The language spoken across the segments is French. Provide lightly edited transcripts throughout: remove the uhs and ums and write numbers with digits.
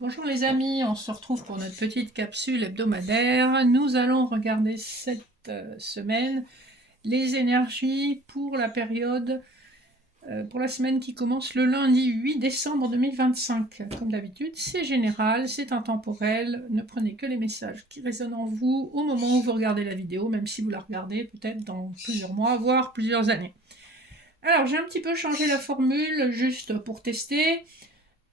Bonjour les amis, on se retrouve pour notre petite capsule hebdomadaire. Nous allons regarder cette semaine les énergies pour la période, pour la semaine qui commence le lundi 8 décembre 2025. Comme d'habitude, c'est général, c'est intemporel. Ne prenez que les messages qui résonnent en vous au moment où vous regardez la vidéo, même si vous la regardez peut-être dans plusieurs mois, voire plusieurs années. Alors, j'ai un petit peu changé la formule juste pour tester.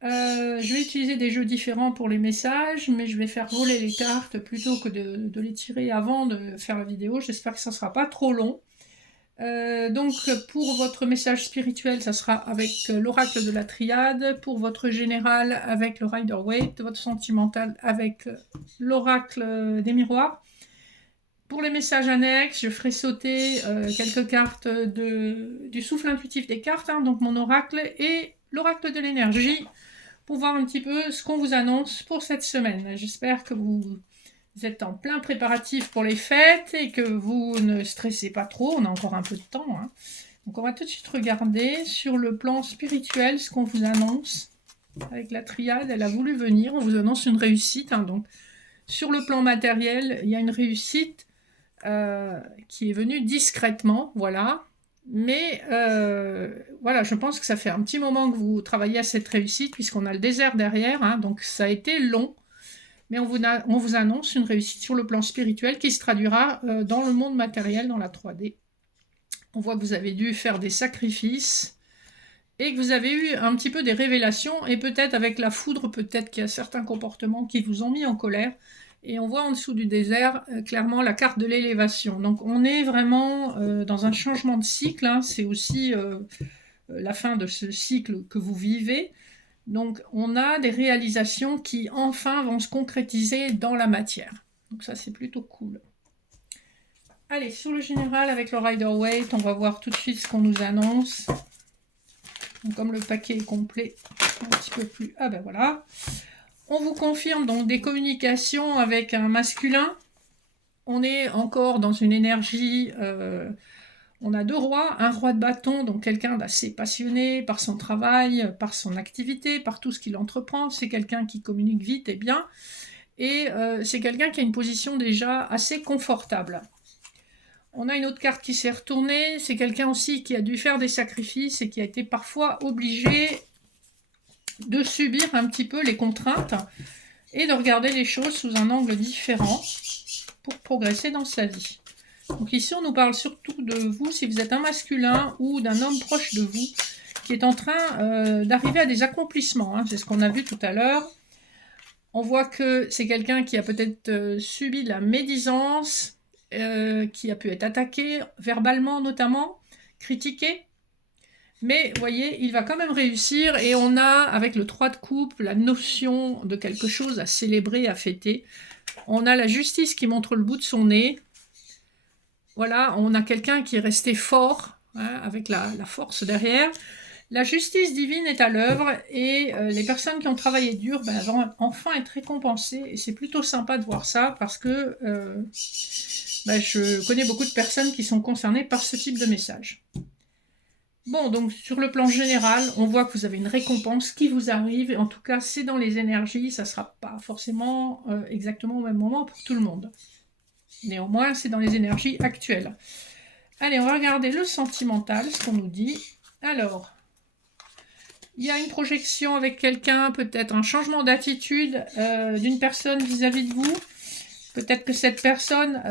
Je vais utiliser des jeux différents pour les messages, mais je vais faire voler les cartes plutôt que de les tirer avant de faire la vidéo. J'espère que ça ne sera pas trop long. Donc pour votre message spirituel, ça sera avec l'oracle de la triade, pour votre général avec le Rider-Waite, votre sentimental avec l'oracle des miroirs. Pour les messages annexes, je ferai sauter quelques cartes du souffle intuitif des cartes, hein, donc mon oracle et l'oracle de l'énergie, pour voir un petit peu ce qu'on vous annonce pour cette semaine. J'espère que vous êtes en plein préparatif pour les fêtes et que vous ne stressez pas trop, on a encore un peu de temps, hein. Donc on va tout de suite regarder sur le plan spirituel ce qu'on vous annonce. Avec la triade, elle a voulu venir, on vous annonce une réussite, hein. Donc sur le plan matériel, il y a une réussite qui est venue discrètement, voilà. Mais voilà, je pense que ça fait un petit moment que vous travaillez à cette réussite, puisqu'on a le désert derrière, hein, donc ça a été long, mais on vous annonce une réussite sur le plan spirituel qui se traduira dans le monde matériel, dans la 3D. On voit que vous avez dû faire des sacrifices et que vous avez eu un petit peu des révélations, et peut-être avec la foudre, peut-être qu'il y a certains comportements qui vous ont mis en colère. Et on voit en dessous du désert clairement la carte de l'élévation. Donc on est vraiment dans un changement de cycle, hein. C'est aussi la fin de ce cycle que vous vivez. Donc on a des réalisations qui enfin vont se concrétiser dans la matière. Donc ça c'est plutôt cool. Allez, sur le général avec le Rider-Waite, on va voir tout de suite ce qu'on nous annonce. Donc, comme le paquet est complet, un petit peu plus... Ah ben voilà. On vous confirme donc des communications avec un masculin. On est encore dans une énergie... on a deux rois, un roi de bâton, donc quelqu'un d'assez passionné par son travail, par son activité, par tout ce qu'il entreprend. C'est quelqu'un qui communique vite et bien. Et c'est quelqu'un qui a une position déjà assez confortable. On a une autre carte qui s'est retournée. C'est quelqu'un aussi qui a dû faire des sacrifices et qui a été parfois obligé de subir un petit peu les contraintes et de regarder les choses sous un angle différent pour progresser dans sa vie. Donc ici, on nous parle surtout de vous, si vous êtes un masculin ou d'un homme proche de vous, qui est en train d'arriver à des accomplissements, hein. C'est ce qu'on a vu tout à l'heure. On voit que c'est quelqu'un qui a peut-être subi de la médisance, qui a pu être attaqué verbalement notamment, critiqué. Mais vous voyez, il va quand même réussir, et on a, avec le 3 de coupe, la notion de quelque chose à célébrer, à fêter. On a la justice qui montre le bout de son nez. Voilà, on a quelqu'un qui est resté fort, hein, avec la force derrière. La justice divine est à l'œuvre, et les personnes qui ont travaillé dur vont enfin être récompensées. Et c'est plutôt sympa de voir ça, parce que je connais beaucoup de personnes qui sont concernées par ce type de message. Bon, donc sur le plan général, on voit que vous avez une récompense qui vous arrive, et en tout cas c'est dans les énergies, ça ne sera pas forcément exactement au même moment pour tout le monde. Néanmoins, c'est dans les énergies actuelles. Allez, on va regarder le sentimental, ce qu'on nous dit. Alors, il y a une projection avec quelqu'un, peut-être un changement d'attitude d'une personne vis-à-vis de vous. Peut-être que cette personne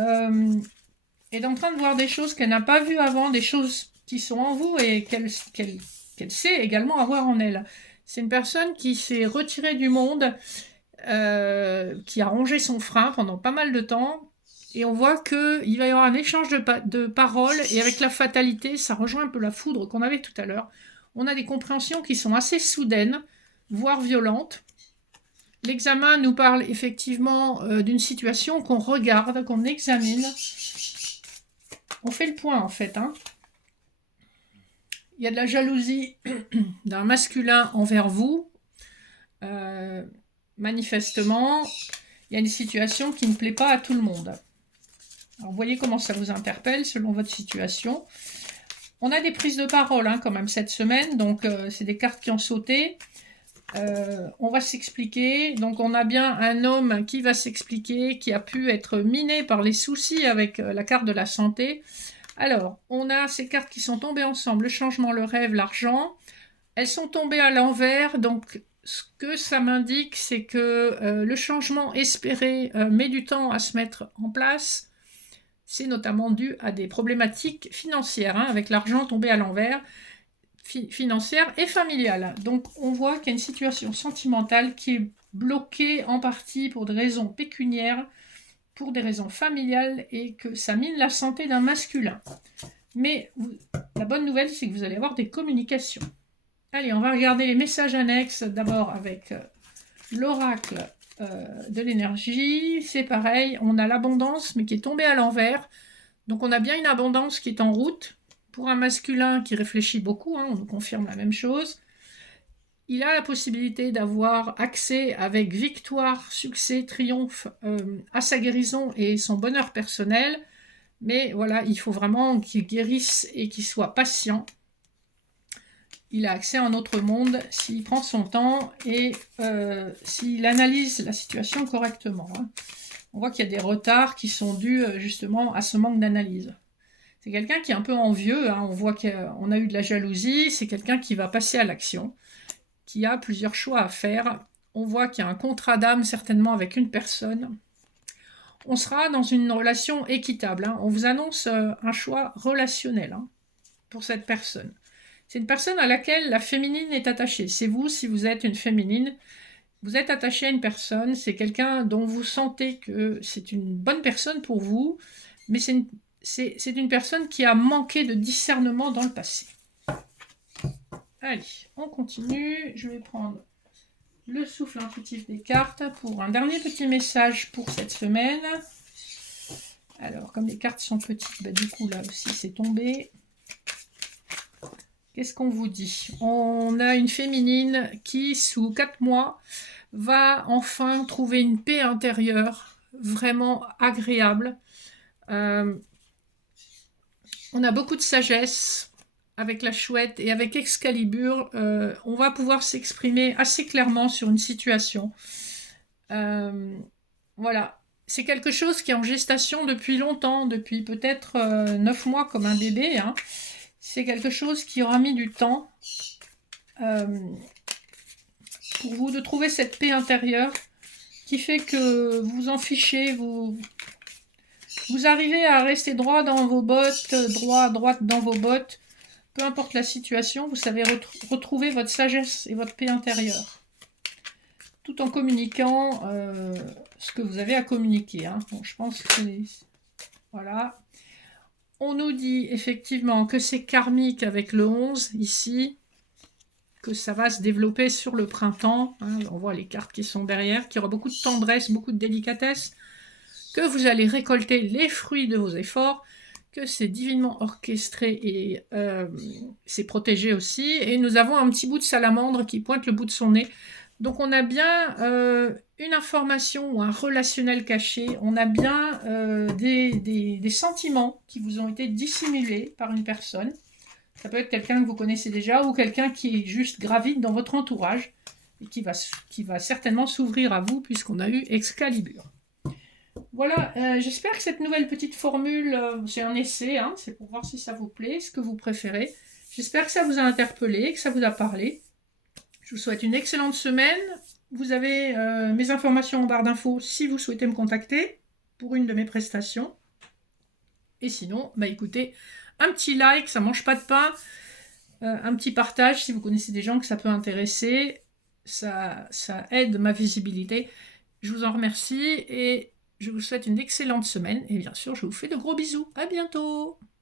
est en train de voir des choses qu'elle n'a pas vues avant, des choses qui sont en vous et qu'elle sait également avoir en elle. C'est une personne qui s'est retirée du monde, qui a rongé son frein pendant pas mal de temps, et on voit qu'il va y avoir un échange de paroles, et avec la fatalité, ça rejoint un peu la foudre qu'on avait tout à l'heure. On a des compréhensions qui sont assez soudaines, voire violentes. L'examen nous parle effectivement d'une situation qu'on regarde, qu'on examine. On fait le point en fait, hein. Il y a de la jalousie d'un masculin envers vous. Manifestement, il y a une situation qui ne plaît pas à tout le monde. Alors, vous voyez comment ça vous interpelle selon votre situation. On a des prises de parole, hein, quand même cette semaine, donc c'est des cartes qui ont sauté. On va s'expliquer. Donc on a bien un homme qui va s'expliquer, qui a pu être miné par les soucis avec la carte de la santé. Alors, on a ces cartes qui sont tombées ensemble, le changement, le rêve, l'argent. Elles sont tombées à l'envers, donc ce que ça m'indique, c'est que le changement espéré met du temps à se mettre en place. C'est notamment dû à des problématiques financières, hein, avec l'argent tombé à l'envers, financière et familiale. Donc on voit qu'il y a une situation sentimentale qui est bloquée en partie pour des raisons pécuniaires, pour des raisons familiales, et que ça mine la santé d'un masculin. Mais la bonne nouvelle, c'est que vous allez avoir des communications. Allez, on va regarder les messages annexes d'abord avec l'oracle de l'énergie. C'est pareil, on a l'abondance mais qui est tombée à l'envers. Donc on a bien une abondance qui est en route. Pour un masculin qui réfléchit beaucoup, hein, on nous confirme la même chose. Il a la possibilité d'avoir accès avec victoire, succès, triomphe à sa guérison et son bonheur personnel. Mais voilà, il faut vraiment qu'il guérisse et qu'il soit patient. Il a accès à un autre monde s'il prend son temps et s'il analyse la situation correctement. Hein. On voit qu'il y a des retards qui sont dus justement à ce manque d'analyse. C'est quelqu'un qui est un peu envieux, hein. On voit qu'on a eu de la jalousie, c'est quelqu'un qui va passer à l'action, qui a plusieurs choix à faire. On voit qu'il y a un contrat d'âme certainement avec une personne. On sera dans une relation équitable. Hein. On vous annonce un choix relationnel, hein, pour cette personne. C'est une personne à laquelle la féminine est attachée. C'est vous, si vous êtes une féminine, vous êtes attaché à une personne, c'est quelqu'un dont vous sentez que c'est une bonne personne pour vous, mais c'est une personne qui a manqué de discernement dans le passé. Allez, on continue. Je vais prendre le souffle intuitif des cartes pour un dernier petit message pour cette semaine. Alors, comme les cartes sont petites, bah, du coup, là aussi, c'est tombé. Qu'est-ce qu'on vous dit? On a une féminine qui, sous 4 mois, va enfin trouver une paix intérieure vraiment agréable. On a beaucoup de sagesse avec la chouette et avec Excalibur. On va pouvoir s'exprimer assez clairement sur une situation. Voilà. C'est quelque chose qui est en gestation depuis longtemps, depuis peut-être 9 mois comme un bébé, hein. C'est quelque chose qui aura mis du temps pour vous de trouver cette paix intérieure qui fait que vous en fichez, vous arrivez à rester droit dans vos bottes, droite dans vos bottes, peu importe la situation, vous savez retrouver votre sagesse et votre paix intérieure, tout en communiquant ce que vous avez à communiquer. Hein. Bon, je pense que voilà. On nous dit effectivement que c'est karmique avec le 11 ici, que ça va se développer sur le printemps. Hein, on voit les cartes qui sont derrière, qu'il y aura beaucoup de tendresse, beaucoup de délicatesse, que vous allez récolter les fruits de vos efforts, que c'est divinement orchestré et c'est protégé aussi. Et nous avons un petit bout de salamandre qui pointe le bout de son nez. Donc on a bien une information ou un relationnel caché, on a bien des sentiments qui vous ont été dissimulés par une personne. Ça peut être quelqu'un que vous connaissez déjà ou quelqu'un qui juste gravite dans votre entourage et qui va certainement s'ouvrir à vous puisqu'on a eu Excalibur. Voilà, j'espère que cette nouvelle petite formule, c'est un essai, hein, c'est pour voir si ça vous plaît, ce que vous préférez. J'espère que ça vous a interpellé, que ça vous a parlé. Je vous souhaite une excellente semaine. Vous avez mes informations en barre d'infos si vous souhaitez me contacter pour une de mes prestations. Et sinon, bah écoutez, un petit like, ça mange pas de pain. Un petit partage si vous connaissez des gens que ça peut intéresser. Ça aide ma visibilité. Je vous en remercie et je vous souhaite une excellente semaine. Et bien sûr, je vous fais de gros bisous. À bientôt!